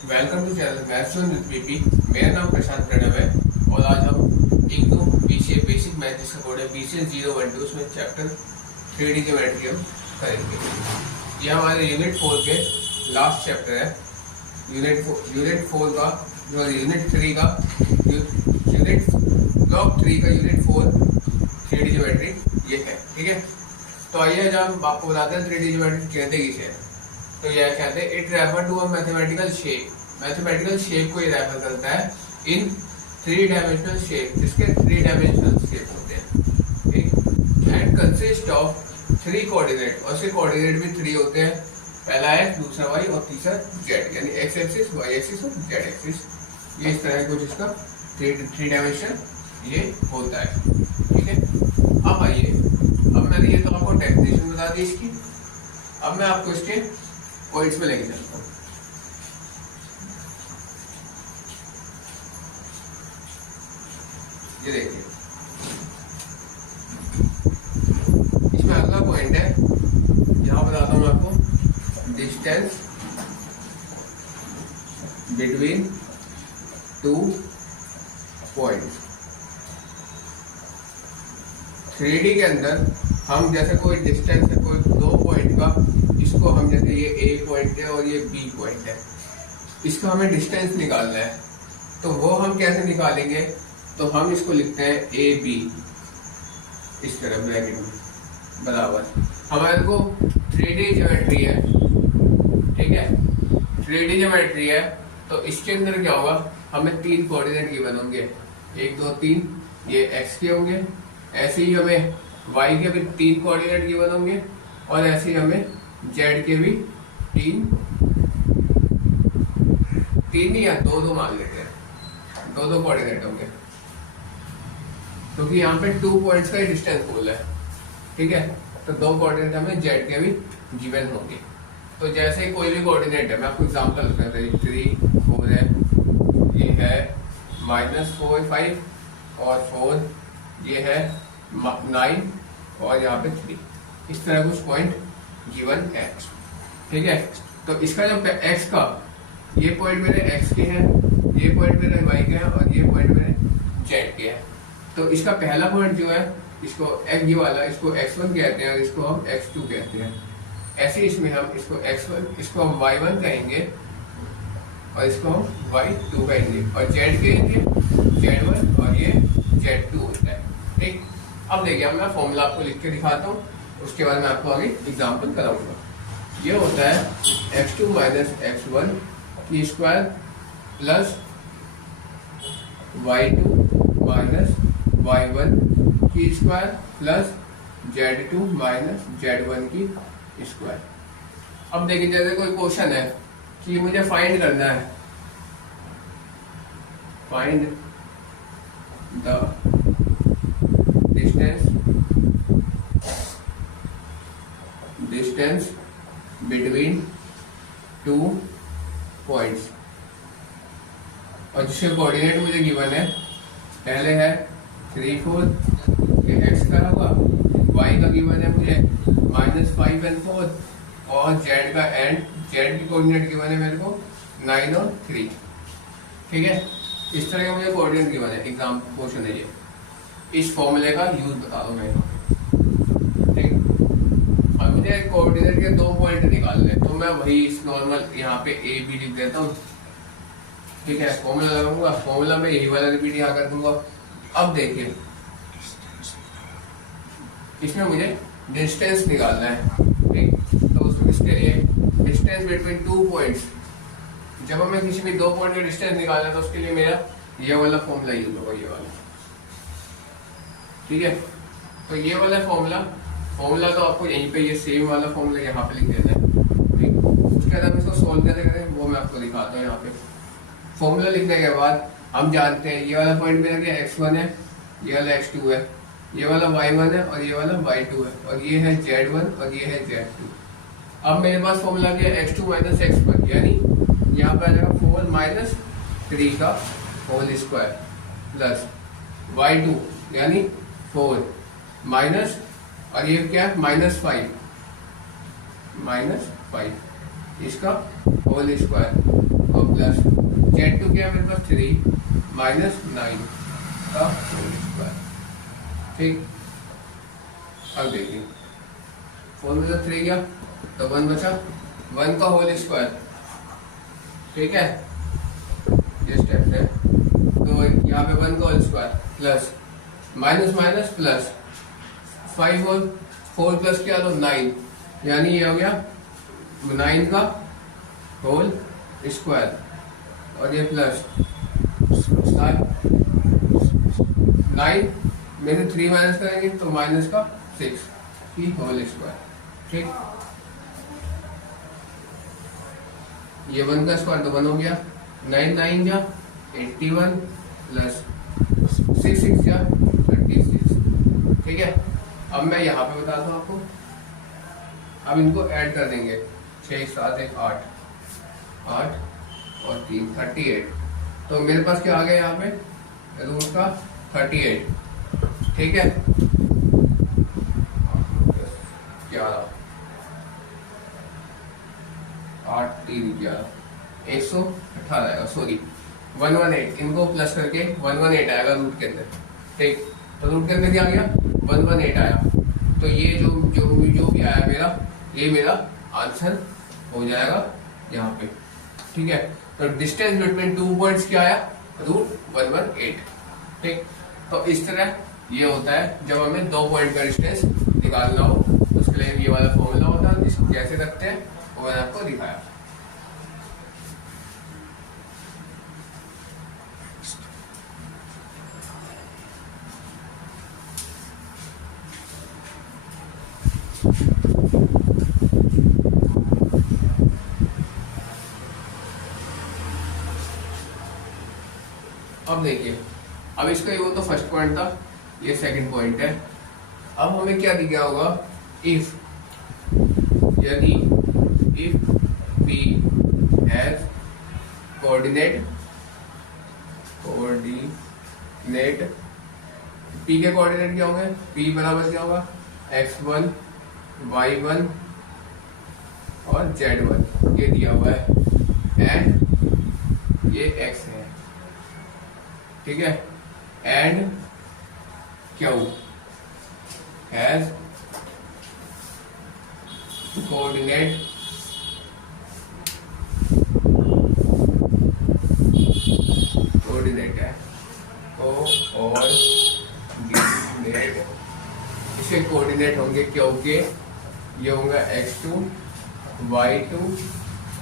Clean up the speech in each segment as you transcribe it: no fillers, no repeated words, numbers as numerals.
Welcome to channel maths with PP. मेरा नाम प्रशांत प्रणव है और आज हम एक दो बीसीए बेसिक मैथ जिसका कोड है BCS 012 उसमें चैप्टर 3D ज्योमेट्री हम करेंगे। यह हमारे यूनिट 4 के लास्ट चैप्टर है। यूनिट 4 का जो यूनिट 3 का यूनिट ब्लॉक 3 का यूनिट 4 3D ज्योमेट्री ये है। ठीक है, तो आइए जब हम आपको बताते हैं 3D ज्योमेट्री कहते किसे है। तो यह कहते हैं it refer to a mathematical shape. Mathematical shape को ये रेफर करता है इन 3 डायमेंशनल शेप, जिसके 3 डायमेंशनल शेप होते हैं। ठीक, एंड कंसिस्ट ऑफ 3 कोऑर्डिनेट, और इसके कोऑर्डिनेट भी 3 होते हैं। पहला x, दूसरा y और तीसरा z, यानी x एक्सिस, y एक्सिस और z एक्सिस। ये इस तरह कुछ इसका 3 डायमेंशन ये होता है। ठीक है, अब आइए, अब मैंने ये तो आपको डेफिनेशन बता दी इसकी। अब मैं आपको इसके पॉइंट्स में लेके चलता हूँ। ये देखिए, इसमें अगला पॉइंट है, यहां बताता हूँ आपको, डिस्टेंस बिटवीन 2 पॉइंट्स। 3D के अंदर हम जैसे कोई डिस्टेंस है कोई 2 पॉइंट का, इसको हम जैसे ये A पॉइंट है और ये B पॉइंट है, इसका हमें डिस्टेंस निकालना है। तो वो हम कैसे निकालेंगे? तो हम इसको लिखते हैं AB इस तरह ब्रैकेट में बराबर। हमारे को 3D ज्योमेट्री है। ठीक है, 3D ज्योमेट्री है तो इसके अंदर क्या होगा, हमें 3 कोऑर्डिनेट गिवन होंगे, 1 2 3, ये x के होंगे। ऐसे ही हमें y के भी 3 कोऑर्डिनेट गिवन होंगे और ऐसे ही हमें z के भी 3 या 2 मान लेते हैं, 2 कोऑर्डिनेट होंगे, क्योंकि यहाँ पे 2 पॉइंट्स का डिस्टेंस बोला है। ठीक है, तो 2 कोऑर्डिनेट हमें z के भी गिवन होंगे। तो जैसे कोई भी कोऑर्डिनेट है, मैं आपको एग्जांपल बताता हूँ, 3 4 है, ये है -4 5 और 4, ये है 9 और यहाँ पे 3, इस तरह कुछ पॉइंट गिवन है। ठीक है, तो इसका जो x का, ये पॉइंट मेरे x के हैं, ये पॉइंट मेरे y के हैं और ये पॉइंट मेरे z के हैं। तो इसका पहला पॉइंट जो है, इसको x वाला, इसको x1 कहते हैं और इसको हम x2 कहते हैं। ऐसे इसमें हम इसको x1, इसको हम y1 कहेंगे और इसको हम y2 कहेंगे, और z कहेंगे z1 और ये z2 होता है। ठीक, अब देखिए मैं फॉर्मूला आपको लिख के दिखाता हूँ, उसके बाद मैं आपको आगे एग्जाम्पल कराऊंगा। ये होता है x2 माइनस x1 की square plus y2 minus y1 की square plus z2 minus z1 की स्क्वायर। अब देखिए, जैसे कोई क्वेश्चन है कि मुझे फाइंड करना है, find the distance between 2 points, और जिसके कोऑर्डिनेट मुझे गिवन है, पहले है 3 4, ये x का होगा, y का गिवन है मुझे -5 और 4, और z का z की कोऑर्डिनेट गिवन है मेरे को 9 और 3। ठीक है, इस तरह का मुझे कोऑर्डिनेट गिवन है। एग्जाम क्वेश्चन है ये, इस फॉर्मूले का यूज बता दो मैं। ठीक, अब मुझे कोऑर्डिनेट के 2 पॉइंट निकालने, तो मैं वही इस नॉर्मल यहाँ पे a b लिख देता हूँ। ठीक है, फॉर्मूला लगाऊंगा, फॉर्मूला में यही वाला रिपीट यहाँ कर दूंगा। अब देखिए, इसमें मुझे डिस्टेंस निकालना है। ठीक, तो इसके लिए डिस्टेंस बिटवीन 2 पॉइंट्स, जब हमें किसी भी 2 पॉइंट का डिस्टेंस निकालना है तो उसके लिए मेरा ये वाला फॉर्मूला यूज होगा, ये वाला। ठीक है, तो ये वाला फॉर्मूला तो आपको यहीं पे, ये सेम वाला फॉर्मूला यहाँ पे लिख देना है। ठीक, उसके बाद हम इसको सोल्व कैसे करें वो मैं आपको दिखाता हूँ। यहाँ पे फॉर्मूला लिखने के बाद हम जानते हैं ये वाला पॉइंट मेरा क्या x1 है, ये वाला x2 है, ये वाला y1 है और ये वाला y2 है, और ये है z1 और ये है z2। अब मेरे पास फॉर्मूला क्या है, x2 माइनस x1, यानी यहाँ पे आ जाएगा 4 माइनस 3 का होल स्क्वायर प्लस y2 यानी 4 माइनस, और ये क्या है -5 इसका होल स्क्वायर और प्लस Z2 क्या है मेरे पास 3 माइनस 9 का होल स्क्वायर। ठीक, अब देखिए 4 में से 3 गया तो 1 बचा, 1 का होल स्क्वायर। ठीक है, ये स्टेप है। तो यहाँ पे 1 का whole square plus minus minus plus 5 whole 4 plus क्या लो 9, यानी ये हो गया 9 का होल स्क्वायर और ये प्लस 9 में से 3 माइनस करेंगे तो माइनस का 6 की होल स्क्वायर। ठीक, ये 1 का स्क्वायर तो 1 हो गया, 9 9 जा 81 प्लस 6 6 जा 36। ठीक है, अब मैं यहाँ पे बताता हूँ आपको। अब इनको ऐड कर देंगे, 6 7 1 8 8 और 3 38। तो मेरे पास क्या आ गया यहाँ पे रूट का 38। ठीक है, 11 8 3 11 118 आएगा, सॉरी 118। इनको प्लस करके 118 आएगा रूट के अंदर। ठीक, तो रूट के अंदर क्या आ गया 118 आया। तो ये जो भी आया मेरा, ये मेरा आंसर हो जाएगा यहाँ पे। ठीक है, तो डिस्टेंस बिटवीन 2 पॉइंट्स क्या आया रूट 118। ठीक, तो इस तरह ये होता है जब हमें 2 पॉइंट का डिस्टेंस निकालना हो, उसके लिए ये वाला फॉर्मूला होता है, जिसको कैसे रखते हैं वो मैंने आपको दिखाया। अब देखिए, अब इसका वो तो फर्स्ट पॉइंट था, ये सेकंड पॉइंट है। अब हमें क्या दिया होगा, इफ यदि if P has coordinate P के कोऑर्डिनेट क्या होंगे, P बराबर क्या होगा x1 y1 और z1 ये दिया हुआ है, एंड ये x है। ठीक है, एंड Q हैज कोऑर्डिनेट है कोऑर्डिनेट, इसके कोऑर्डिनेट होंगे Q के, ये होंगे x2 y2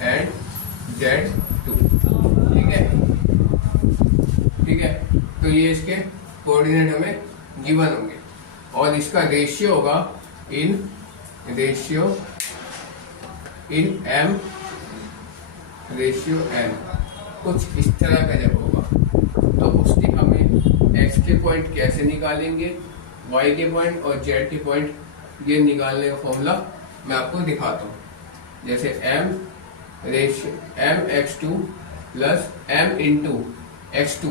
एंड z2। ठीक है, ठीक है, तो ये इसके कोऑर्डिनेट हमें गिवन होंगे और इसका रेशियो होगा इन m रेशियो n, कुछ इस तरह का जब होगा तो उसके हमें x के पॉइंट कैसे निकालेंगे, y के पॉइंट और z के पॉइंट ये निकालने का फॉर्मूला मैं आपको दिखाता हूँ। जैसे m x2 plus m into x2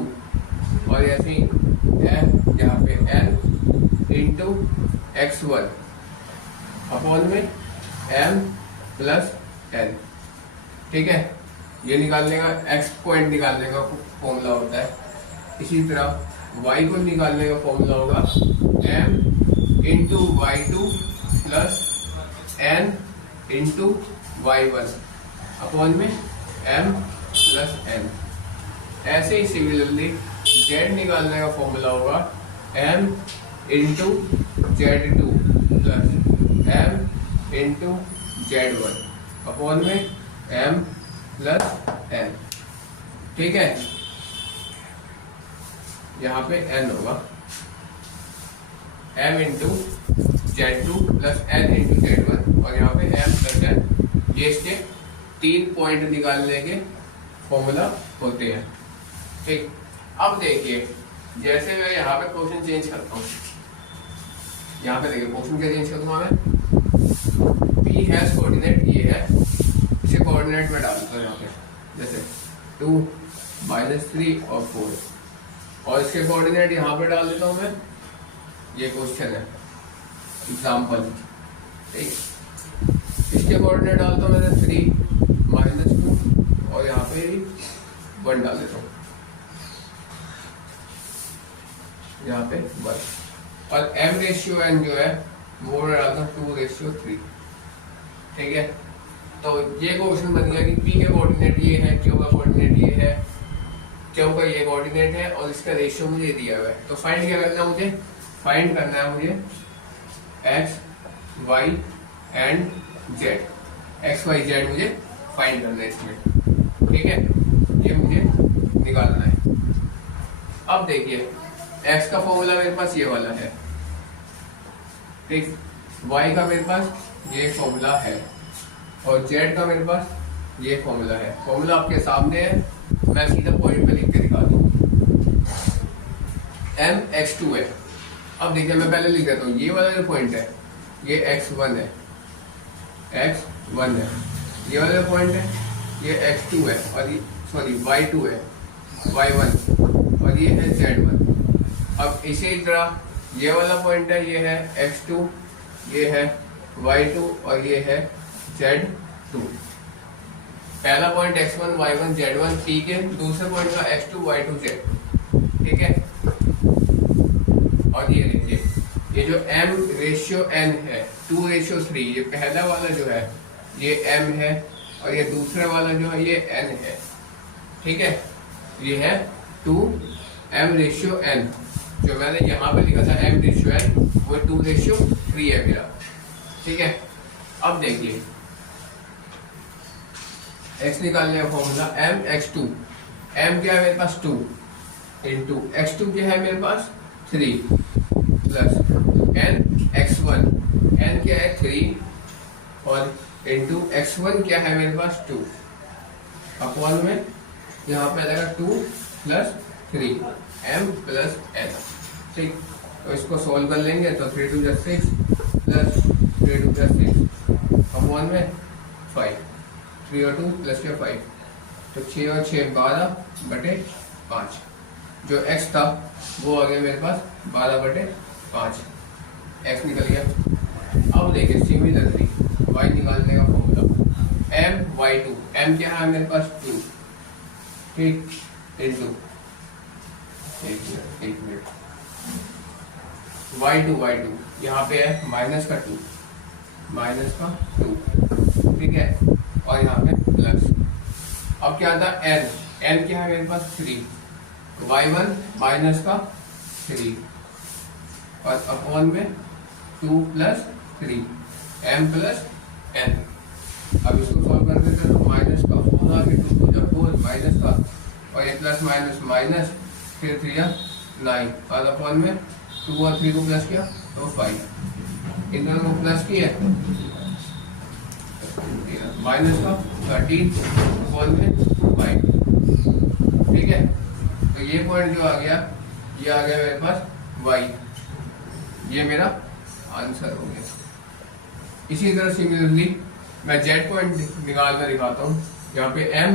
और ऐसे ही m यहाँ पे n इंटू x1 अपॉन में m प्लस n। ठीक है, ये निकालने का x पॉइंट निकालने का फॉर्मूला होता है। इसी तरह y को निकालने का फॉर्मूला होगा m into y2 plus n into y1 upon में m प्लस n। ऐसे ही सिमिलरली z निकालने का फॉर्मूला होगा m into z2 plus m into z1 upon में m प्लस n। ठीक है, यहाँ पे n होगा m into z2 plus n into z1 और यहाँ पे m प्लस n। ये इसके 3 पॉइंट निकालने के फॉर्मूला होते हैं। ठीक, अब देखिए जैसे मैं यहाँ पे क्वेश्चन चेंज करता हूँ, यहाँ पे देखिए क्वेश्चन क्या चेंज करूँगा मैं, P हैज कोऑर्डिनेट ये है, इसे कोऑर्डिनेट में डालता हूँ यहाँ पे, जैसे 2 -3 और 4 और इसके कोऑर्डिनेट यहाँ पे डाल देता हूँ मैं। ये क्वेश्चन है एग्जाम्पल। ठीक, इसके कोऑर्डिनेट डालता हूँ मैंने 3 -2 और यहाँ पे 1 डाल देता हूँ यहाँ पे 1, और m रेशियो n जो है वो डालता हूँ 2:3। ठीक है, तो ये क्वेश्चन बन गया कि p के कोऑर्डिनेट ये है, q का कोऑर्डिनेट ये है, q का ये कोऑर्डिनेट है और इसका रेशियो मुझे दिया हुआ है। तो फाइंड क्या करना है मुझे? फाइंड करना है मुझे x, y and z। x, y, z मुझे फाइंड करना है इसमें। ठीक है, ये मुझे निकालना है। अब देखिए x का फॉर्मूला मेरे पास ये वाला है, ठीक, y का मेरे पास ये फॉर्मूला है और z का मेरे पास ये फॉर्मूला है। फॉर्मूला आपके सामने है, मैं सीधा पॉइंट पे लिख के दिखा दूं। mx2 है। अब देखिए मैं पहले लिख देता हूँ, ये वाला जो पॉइंट है ये x1 है, x1 है, ये वाला पॉइंट है ये x2 है और ये सॉरी y2 है, y1 और ये है z1। अब इसी तरह ये वाला पॉइंट है ये है x2, ये है y2 और ये है z2। पहला पॉइंट x1 y1 z1 ठीक है, दूसरे पॉइंट का x2 y2 z। ठीक है, और ये देखिए ये जो m रेशियो n है 2:3, ये पहला वाला जो है ये m है और ये दूसरा वाला जो है ये n है। ठीक है, ये है 2m रेशियो n, जो मैंने यहाँ पे लिखा था m रेशियो n वो 2:3 है मेरा। ठीक है, अब देखिए x निकालने का फॉर्मूला mx2, m क्या है मेरे पास 2 इंटू x2 क्या है मेरे पास 3 प्लस n x1, n क्या है 3 और इंटू x1 क्या है मेरे पास 2 अपॉन में यहाँ पे आएगा 2 प्लस 3 m प्लस n। ठीक, तो इसको सोल्व कर लेंगे तो 3 2 6 प्लस 3 2 6 अपॉन में 5, 3 और 2 प्लस क्या 5, तो 6 और 6 12/5। जो x था वो आ गया मेरे पास 12/5, x निकल गया। अब देखिए सिमिलरली y निकालने का फॉर्मूला my2, m क्या है मेरे पास 2, ठीक, इंटू एक मिनट y2 यहाँ पे है माइनस का 2, ठीक है, और यहाँ पे प्लस। अब क्या था n क्या है मेरे पास 3, y1 माइनस का 3 और अपॉन में 2 प्लस 3 m प्लस n। अब इसको सॉल्व कर देते हैं तो माइनस का 4 आ गया, 2 जब 4 माइनस का और ये प्लस माइनस माइनस, फिर 3 9 और अपॉन में 2 और 3 को प्लस किया तो 5, इन दोनों को प्लस किया माइनस का 13 अपॉन में 5। ठीक है, तो ये पॉइंट जो आ गया ये आ गया मेरे पास y, ये मेरा आंसर हो गया। इसी तरह सिमिलरली मैं z पॉइंट निकाल कर दिखाता हूँ। यहाँ पे m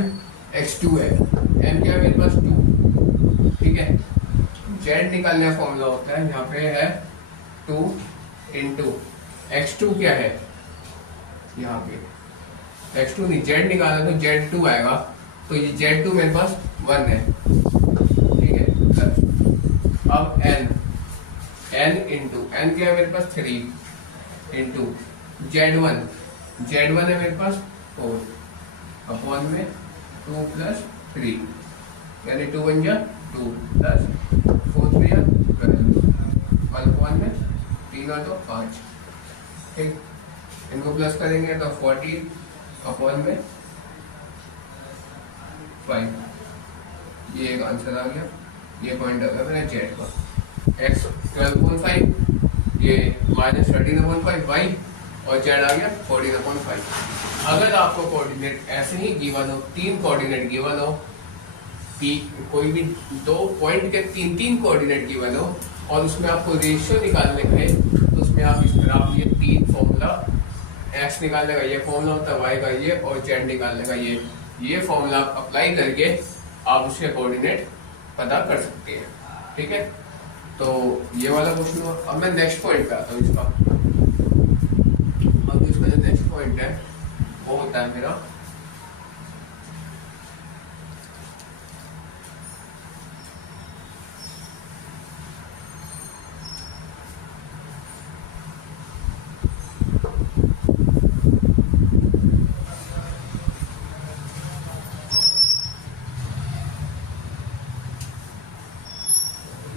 x2 है, m क्या है मेरे पास 2, ठीक है, z निकालने का फॉर्मूला होता है यहाँ पे है 2 इंटू x2 क्या है यहाँ पे x2 नहीं, z निकालना तो z2 आएगा, तो ये z2 मेरे पास 1 है, ठीक है, प्लस अब n इंटू n क्या है मेरे पास 3 इंटू z1 है मेरे पास 4 अपॉन में 2 प्लस 3 यानी 2 बन गया 2 प्लस 4 3 12 और अपॉन में 3 और 2 5। ठीक, इनको प्लस करेंगे तो 40 अपॉन में 5। ये एक आंसर आ गया, ये पॉइंट आ गया मेरा जेड का। x 12.5, ये माइनस 13.5 y और जेड आ गया 14.5। अगर आपको कोऑर्डिनेट ऐसे ही गिवन हो, 3 कोऑर्डिनेट गिवन हो, कोई भी 2 पॉइंट के 3 कोऑर्डिनेट गिवन हो और उसमें आपको रेशियो निकालने का है, तो उसमें आप इस तरह आप ये 3 फॉर्मूला, x निकालने का ये फॉर्मूला होता है, y का ये और z निकालने का ये फॉर्मूला अप्लाई करके आप उसके कोऑर्डिनेट पता कर सकते हैं। ठीक है, तो ये वाला क्वेश्चन हुआ। अब मैं नेक्स्ट पॉइंट पे आता हूँ इसका। अब इसका जो नेक्स्ट पॉइंट है वो होता है मेरा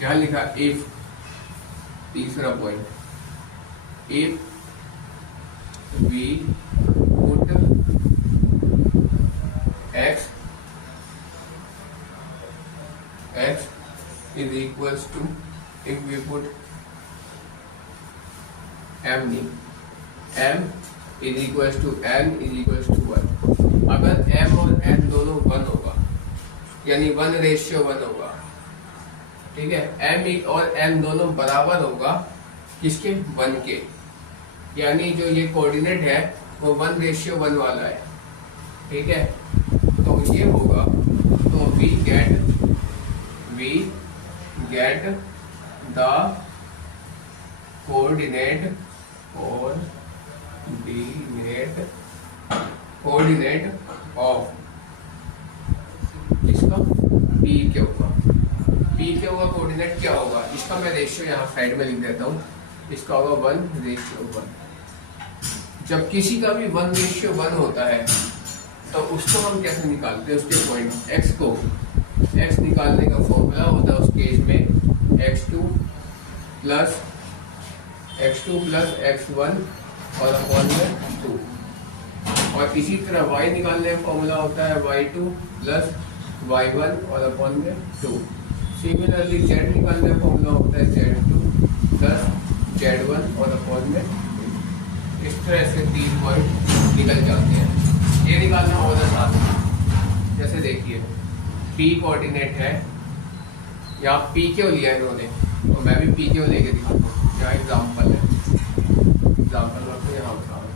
यहाँ लिखा इफ, तीसरा point, if we put x is equals to, if we put m is equals to n is equals to 1, अगर m और n दोनों 1 होगा यानी 1:1 होगा, ठीक है, m और n दोनों बराबर होगा किसके, 1 के, यानी जो ये कोऑर्डिनेट है वो 1:1 वाला है, ठीक है, तो ये होगा, तो we get the coordinate of इसका पी क्या होगा, कोऑर्डिनेट क्या होगा, इसका मैं रेशियो यहाँ साइड में लिख देता हूँ, इसका होगा 1:1। जब किसी का भी 1:1 होता है तो उसको हम कैसे निकालते हैं, उसके पॉइंट x निकालने का फॉर्मूला होता है उस केस में x2 प्लस x1 और अपॉन में 2, और इसी तरह y निकालने का फॉर्मूला होता है y2 प्लस y1 और अपॉन में 2। सिमिलरली z निकालने का फॉर्मूला होता है z2 प्लस z1 और अपॉन में 2। इस तरह से 3 पॉइंट निकल जाते हैं। ये निकालना बहुत आसान है। जैसे देखिए P कोऑर्डिनेट है, यहाँ P क्यों लिया है इन्होंने, तो मैं भी P क्यों लेके दिखाता हूँ। यहाँ एग्जाम्पल है, एग्जाम्पल आपको यहाँ बता रहा हूँ।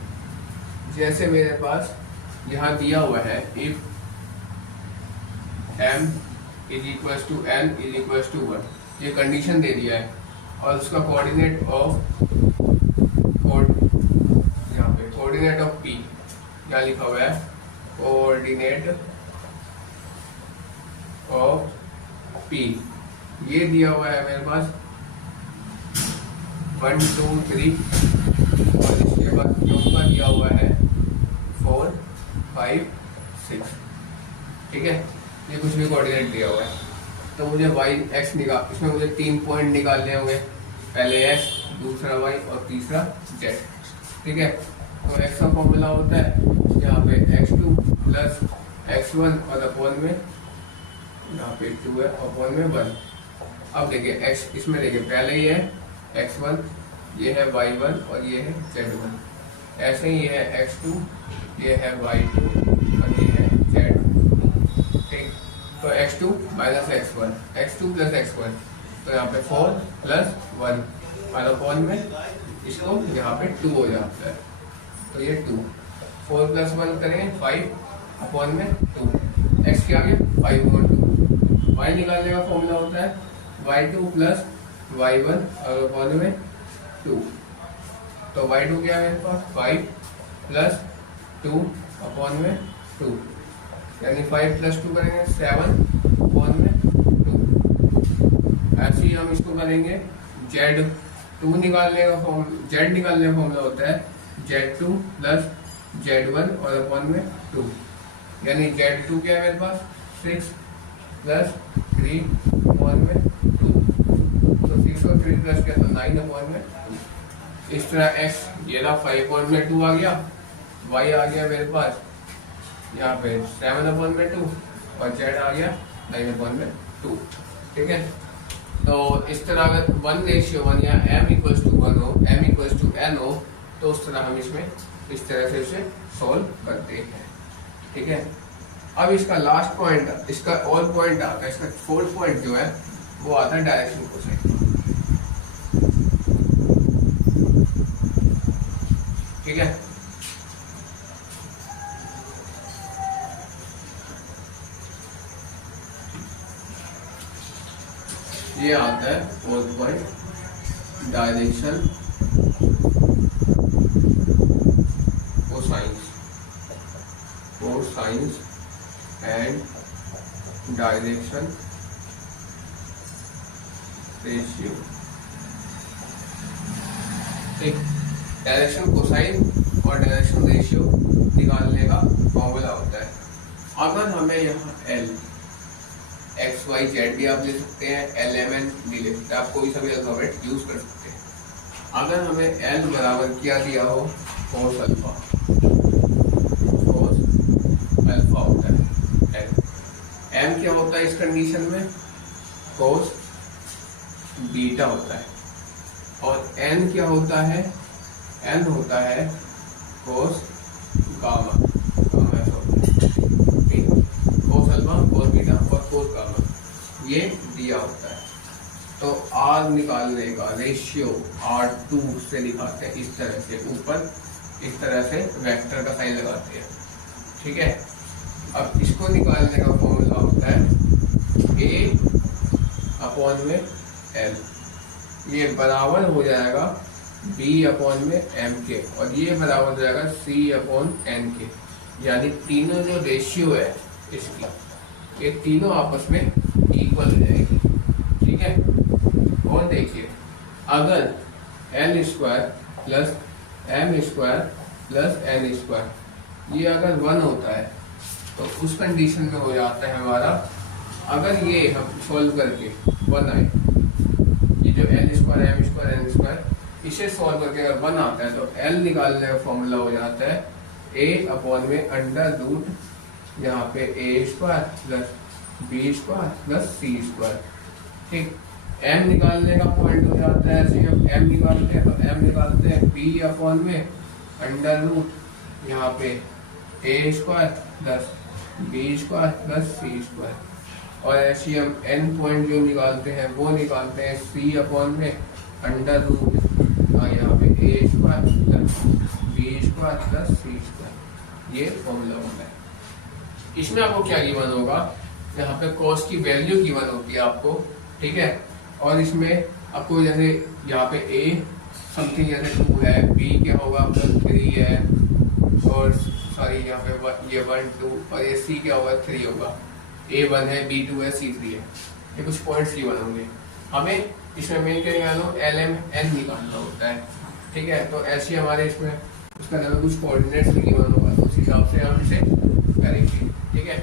जैसे मेरे पास यहाँ दिया हुआ है if m is equal to n is equal to 1, ये कंडीशन दे दिया है, और उसका कोऑर्डिनेट ऑफ P क्या लिखा हुआ है, कोऑर्डिनेट ऑफ P ये दिया हुआ है मेरे पास 1 2 3, और इसके बाद क्यों का दिया हुआ है 4 5 6, ठीक है, ये कुछ भी कोऑर्डिनेट दिया हुआ है। तो मुझे y x निकाल, इसमें मुझे 3 पॉइंट निकालने होंगे, पहले x, दूसरा y और तीसरा z, ठीक है। तो x का फॉर्मूला होता है यहाँ पे x2 प्लस x1 और अपॉन में यहाँ पे 2 है, अपॉन में 1। अब देखिए x, इसमें देखिए पहले ये है x1, ये है y1 और ये है z1, ऐसे ही ये है x2, ये है y2 और ये है z2, ठीक। तो x2 minus x2 plus x1, तो यहाँ पे 4 प्लस 1 और अपॉन में इसको यहाँ पे 2 हो जाता है, तो ये 2, 4 प्लस 1 करेंगे 5 अपॉन में 2, x क्या आ गया 5 और 2। y निकालने का फॉर्मूला होता है y2 प्लस y1 और अपॉन में 2, तो y2 क्या है मेरे पास 5 प्लस 2 अपॉन में 2, यानी 5 प्लस 2 करेंगे 7 अपॉन में 2। ऐसे ही हम इसको करेंगे z2 निकालने का फॉर्मूला होता है z2 प्लस z1 और अपॉन में 2, यानी z2 क्या है मेरे पास 6 प्लस 3 अपॉन में 2, तो 6 और 3 प्लस क्या, तो 9 अपॉन में 2। इस तरह x ये रहा 5 अपॉन में 2 आ गया, y आ गया मेरे पास यहाँ पे 7 अपॉन में 2 और z आ गया 9 अपॉन में 2, ठीक है। तो इस तरह अगर 1:1 या m इक्वल्स टू 1 हो, m इक्वल्स टू n हो, तो उस तरह हम इसमें इस तरह से इसे सॉल्व करते हैं, ठीक है। अब इसका लास्ट पॉइंट, इसका और पॉइंट आता है, इसका फोर्थ पॉइंट जो है वो आता है डायरेक्शन कोसाइन, ठीक है। ये आता है fourth point direction cosines and direction ratio, ठीक। डायरेक्शन कोसाइन और डायरेक्शन रेशियो निकालने का फॉर्मूला होता है। अगर हमें यहाँ एक्स वाई जेड भी आप ले सकते हैं, एल एम एन भी ले सकते हैं, आप कोई सा भी अल्फाबेट यूज कर सकते हैं। अगर हमें एल बराबर क्या दिया हो, कोस अल्फा, कोस अल्फा होता है एल। एम क्या होता है इस कंडीशन में, कोस बीटा होता है। और एन क्या होता है, एन होता है कोस गामा, गामा ऐसा होता है, कोस अल्फा, कोस बीटा और कोस गामा, ये दिया होता है। तो आर निकालने का रेशियो R2 से दिखाते हैं इस तरह से, ऊपर इस तरह से वेक्टर का साइन लगाते हैं, ठीक है। अब इसको निकालने का फॉर्मूला होता है A अपॉन में L, ये बराबर हो जाएगा B अपॉन में M के, और ये बराबर हो जाएगा C अपॉन N के। यानी तीनों जो रेशियो है इसकी, ये तीनों आपस में इक्वल हो जाएगी, ठीक है। और देखिए अगर L square plus M square plus N square ये अगर 1 होता है तो उस कंडीशन में हो जाता है हमारा, अगर ये हम सॉल्व करके 1 आए, ये जो L square M square N square इसे सॉल्व करके अगर 1 आता है तो L निकालने का फॉर्मूला हो जाता है A अपॉन में अंडर रूट यहाँ पे A square plus B square plus C square, ठीक। M निकालने का पॉइंट हो जाता है, ऐसे हम M निकालते हैं तो M निकालते हैं B अपॉन में अंडर रूट यहाँ पे A square plus B square plus C square, और ऐसे हम N पॉइंट जो निकालते हैं वो निकालते हैं C अपॉन में अंडर रूट यहाँ पे A square plus B square plus C square, ये फॉर्मूला होता है। इसमें आपको क्या गिवन होगा, यहाँ पे कॉस की वैल्यू गिवन होती है आपको, ठीक है। और इसमें आपको जैसे यहाँ पे A समथिंग जैसे 2 है, B क्या होगा प्लस 3 है, और सॉरी यहाँ पे ये 1 2, और ये C क्या होगा 3 होगा, A 1 है, B 2 है, C 3 है, ये कुछ पॉइंट्स ही होंगे। हमें इसमें मेन क्या निकालना, L M N निकालना होता है, ठीक है। तो ऐसे हमारे इसमें उसका हमें कुछ कोऑर्डिनेट्स भी गिवन होगा, तो उस हिसाब से हम इसे करेंगे, ठीक है।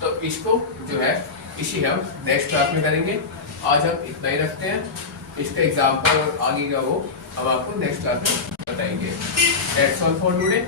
तो इसको जो है इसी हम नेक्स्ट क्लास में करेंगे। आज हम इतना ही रखते हैं, इसका एग्जाम्पल और आगे का वो हम आपको नेक्स्ट क्लास में बताएंगे। That's all for today.